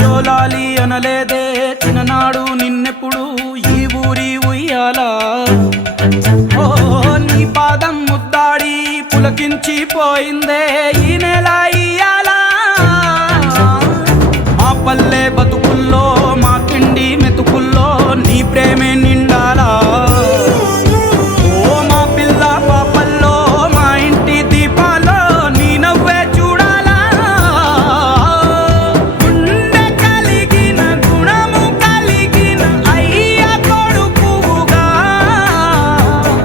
జోలాలి అనలేదే చిన్ననాడు నిన్నెప్పుడు ఈ ఊరి ఉయ్యాలా ఓ నీ పాదం ముద్దాడి పులకించి పోయిందే ఈ నెల ఇయ్యాలా మా పల్లె బతుకుల్లో మా తిండి మెతుకుల్లో నీ ప్రేమే నిండాలా ఓ మా పిల్ల పాపల్లో మా ఇంటి దీపాల్లో నీ నవ్వే చూడాలా గుండె కలిగిన గుణము కలిగిన అయ్య కొడుకుగా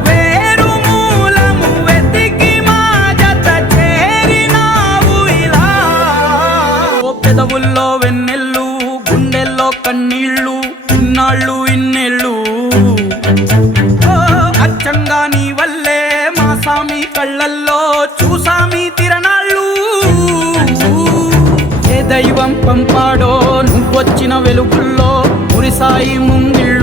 వేరు మూలము వెతికి మా జత చేరినావు ఇలా ఓ పెదవుల్లో వెన్నెల్లు గుండెల్లో కన్నీళ్ళు ఇన్నాళ్ళు ఇన్నేళ్ళు అచ్చంగా నీ వల్లే మా సామి కళ్ళల్లో చూసామి తిరణాళ్ళు ఏ దైవం పంపాడో నువ్వొచ్చిన వెలుగుల్లో మురిసాయి ముంగిళ్ళు